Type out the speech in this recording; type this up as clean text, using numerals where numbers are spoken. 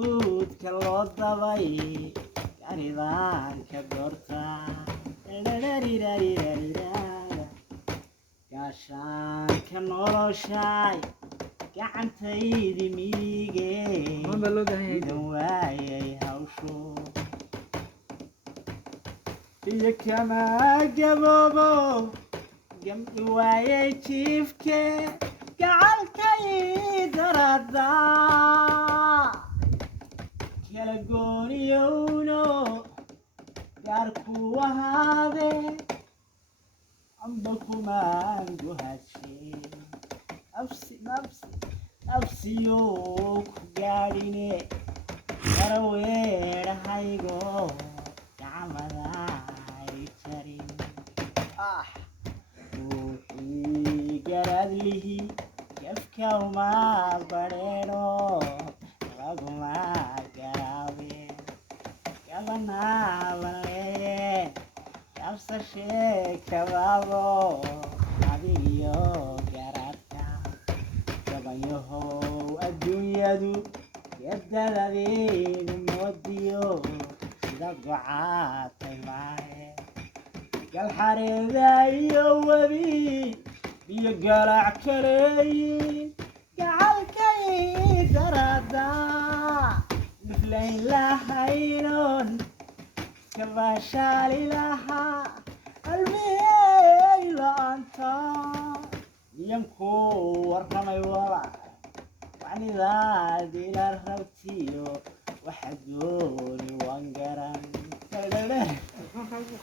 guud ka loo dabay garidaanka doorta gaashaanka noloshay gacantaydi miigee idan waayay hawshu iyo kama gaboobo gamdi waayay jiifke gacalkay darada kala gooniyowno gaarku ahaade amba kumaan guhashe nafsiyo ku gaadhine garaweedhahaygo gacmaday jarin ruuxii garadlihi gefka uma badheeno laguma gaabeen gabanaabanleen kabsashe kabaabo adigiyo garadka gabanyahow adduunyadu yadadadiinu moodiyo sida gocaatay maahe galxareeda iyo webi iyo galac kaleeyin gacalkay darada miflayn lahaynon kabashaali lahaa qalbiyey la'aanta niyanku warramay wala wacnidaad ila rabtiyo waxa dooni waan garan